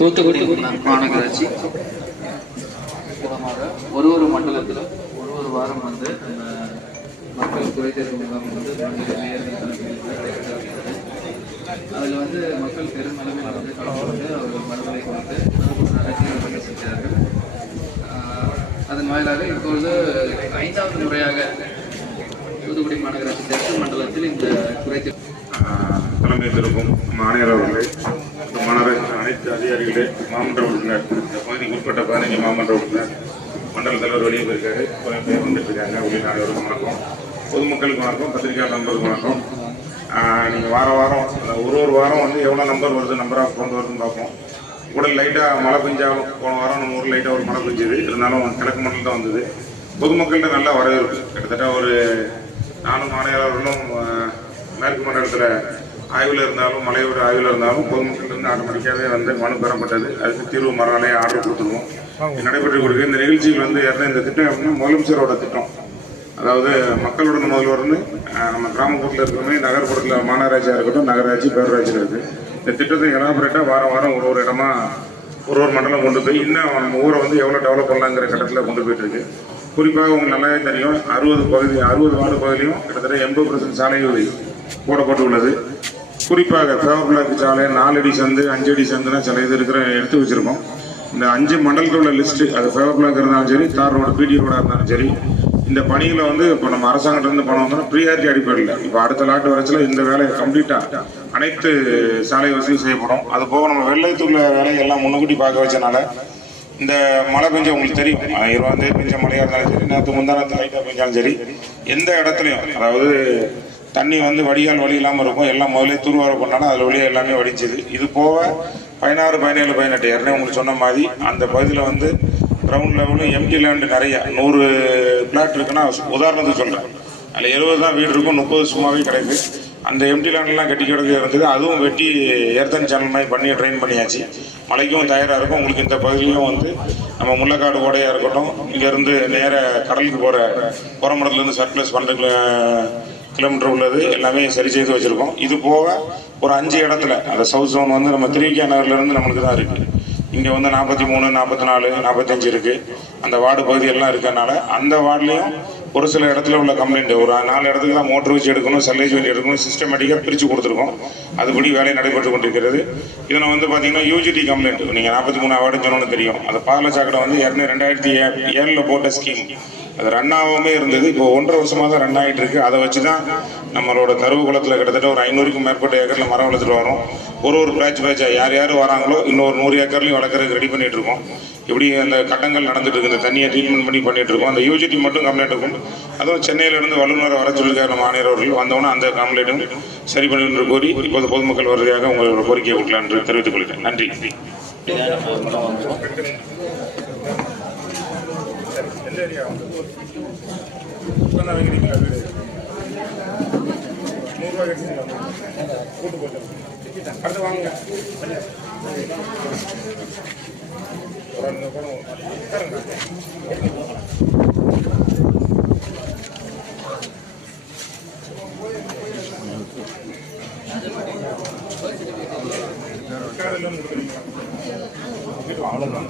தூத்துக்குடி மாநகராட்சி மூலமாக ஒரு மண்டலத்தில் ஒரு வாரம் வந்து மக்கள் குறைதீர்வு முகாம் வந்து நடைபெற்றது. அதில் வந்து மக்கள் பெருமளவில் வந்து கலந்து கொண்டு அவர்கள் மனுக்களை கொடுத்து நடத்தி சென்றார்கள். அதன் வாயிலாக இப்பொழுது 5வது முறையாக தூத்துக்குடி மாநகராட்சி தெற்கு மண்டலத்தில் இந்த குறைதீர்வு தலைமை திருப்பும் ஆணையர் அவர்களே, மாநகராட்சி அனைத்து அதிகாரிகளே, மாமன்ற உறுப்பினர், இந்த பகுதிக்கு உட்பட்ட 15 மாமன்ற உறுப்பினர், மண்டல தலைவர் வெளியே போயிருக்காரு, பேர் வந்துட்டு இருக்காங்க. உள்ளிட்ட அனைவருக்கும் வணக்கம். பொதுமக்களுக்கு வணக்கம், பத்திரிகையாளர் நம்பருக்கு வணக்கம். நீங்கள் வாரம் ஒரு வாரம் வந்து எவ்வளோ நம்பர் வருது, நம்பர் ஆஃப் கொண்டு வருதுன்னு பார்ப்போம். கூட லைட்டாக மழை பெஞ்சாலும் போன வாரம் நம்ம ஊரில் லைட்டாக ஒரு மழை பெஞ்சுது. இருந்தாலும் கிழக்கு மண்டலம் தான் வந்தது. பொதுமக்கள்கிட்ட நல்லா வரவேற்பு. கிட்டத்தட்ட ஒரு 4 ஆணையாளர்களும் மேற்கு மண்டலத்தில் ஆய்வில் இருந்தாலும் மலையோட ஆய்வில் இருந்தாலும் பொதுமக்களிலிருந்து ஆட்டோமேட்டிக்காகவே வந்து மனு பெறப்பட்டது. அதுக்கு தீர்வு மறுநாளே ஆர்டர் கொடுத்துருவோம். நடைபெற்று கொடுக்க இந்த நிகழ்ச்சியில் வந்து இந்த திட்டம் எப்படின்னா முதலமைச்சரோட திட்டம். அதாவது மக்களோட முதல்வர்னு நம்ம கிராமப்புறத்தில் இருக்கிறோமே, நகர்ப்புறத்தில் மாநகராட்சியாக இருக்கட்டும், நகராட்சி பேரூராட்சியில் இருக்குது. இந்த திட்டத்தை எலாபரேட்டாக வாரம் ஒரு இடமா ஒரு மண்டலம் கொண்டு போய் இன்னும் நம்ம ஊரை வந்து எவ்வளோ டெவலப் பண்ணலாங்கிற கட்டத்தில் கொண்டு போயிட்டு இருக்கு. குறிப்பாக உங்களுக்கு நல்லாவே தெரியும், 60 வார்டு பகுதியும் கிட்டத்தட்ட 80% சாலை போடப்பட்டு உள்ளது. குறிப்பாக ஃபேவர் பிளாக் சாலை 4 அடி சந்து 5 அடி சந்துனா சில இது எடுத்து வச்சுருக்கோம். இந்த 5 மண்டலத்தில் உள்ள லிஸ்ட்டு, அது ஃபேவர் பிளாக் இருந்தாலும் சரி, தார் ரோடு பிடி ரோடாக இருந்தாலும் சரி, இந்த பணியில் வந்து இப்போ நம்ம அரசாங்கத்திலேருந்து பணம் வந்தோம்னா ப்ரியாரிட்டி அடிப்படையில் இப்போ அடுத்த லாட்டு வரைச்சில் இந்த வேலையை கம்ப்ளீட்டாக அனைத்து சாலை வசதி செய்யப்படும். அது போக நம்ம வெள்ளத்துள்ள வேலையெல்லாம் முன்னுக்கூட்டி பார்க்க வச்சனால இந்த மழை பெஞ்சா உங்களுக்கு தெரியும், 20 பெஞ்ச மழையாக இருந்தாலும் சரி, நேற்று முந்தானத்து லைட்டாக பெஞ்சாலும் சரி, எந்த இடத்துலையும் அதாவது தண்ணி வந்து வடிகால் வழி இல்லாமல் இருக்கும். எல்லாம் முதலே தூர்வார பண்ணாலும் அதில் வழியாக எல்லாமே வடிச்சுது. இது போக 16, 17, 18 ஏற்கனவே உங்களுக்கு சொன்ன மாதிரி அந்த பகுதியில் வந்து கிரவுண்ட் லெவலும் எம்டி லேண்டு நிறைய 100 பிளாட் இருக்குன்னா உதாரணத்துக்கு சொல்கிறேன். அதில் 70 தான் வீடு இருக்கும், 30 சும்மாவே கிடையாது. அந்த எம்டி லேண்ட்லாம் கட்டி கிடக்கு இருந்தது. அதுவும் வெட்டி எர்த்தன் சேனல் மாதிரி பண்ணி ட்ரெயின் பண்ணியாச்சு. மழைக்கும் தயாராக இருக்கும். உங்களுக்கு இந்த பகுதியிலும் வந்து நம்ம முள்ளக்காடு ஓடையாக இருக்கட்டும், இங்கேருந்து நேர கடலுக்கு போகிற புறமடத்துலேருந்து சர்ப்ளஸ் 12 கிலோமீட்டர் உள்ளது எல்லாமே சரி செய்து வச்சுருக்கோம். இது போக ஒரு 5 இடத்துல அந்த சவுத் ஜோன் வந்து நம்ம திருவிக்கா நகர்லேருந்து நம்மளுக்கு தான் இருக்குது. இங்கே வந்து 43, 44, 45 இருக்குது. அந்த வார்டு பகுதியெல்லாம் இருக்கிறதுனால அந்த வார்டுலேயும் ஒரு சில இடத்துல உள்ள கம்ப்ளைண்ட், ஒரு 4 இடத்துக்கு தான் மோட்டர் வச்சு எடுக்கணும், சல்லேஜ் வச்சு எடுக்கணும், சிஸ்டமேட்டிக்காக பிரித்து கொடுத்துருக்கோம். அதுபடி வேலை நடைபெற்று கொண்டிருக்கிறது. இதில் வந்து பார்த்தீங்கன்னா யூஜிடி கம்ப்ளைண்ட், நீங்கள் 43 அவார்டுன்னு சொன்னோன்னு தெரியும். அந்த பாதாள சாக்கடை வந்து 2007 போட்ட ஸ்கீம் அது ரன் ஆகாமே இருந்தது. இப்போ 1.5 வருஷமாக தான் ரன் ஆகிட்டு இருக்கு. அதை வச்சு தான் நம்மளோட தருவு குளத்தில் கிட்டத்தட்ட ஒரு 500க்கும் மேற்பட்ட ஏக்கரில் மரம் வளர்த்துட்டு வரோம். ஒரு பேட்சாக யார் வராங்களோ இன்னொரு 100 ஏக்கர்லையும் வளர்க்குறதுக்கு ரெடி பண்ணிட்டு இருக்கோம். இப்படி அந்த கட்டங்கள் நடந்துட்டு இருக்கு. இந்த தண்ணியை ட்ரீட்மெண்ட் பண்ணிட்டு இருக்கோம். அந்த யூஜிடி மட்டும் கம்ப்ளைண்ட் இருக்கும். அதுவும் சென்னையிலிருந்து வல்லுநரை வர சொல்லியிருக்காரு நம்ம ஆணையர் அவர்கள். வந்தவொன்னே அந்த கம்ப்ளைண்ட்டும் சரி பண்ணி கோரி இப்போது பொதுமக்கள் வருவதாக உங்களோட கோரிக்கையை கொடுக்கலாம் என்று தெரிவித்துக் கொள்கிறேன். நன்றி. அடுத்து வாங்க அவ்வளோதான்.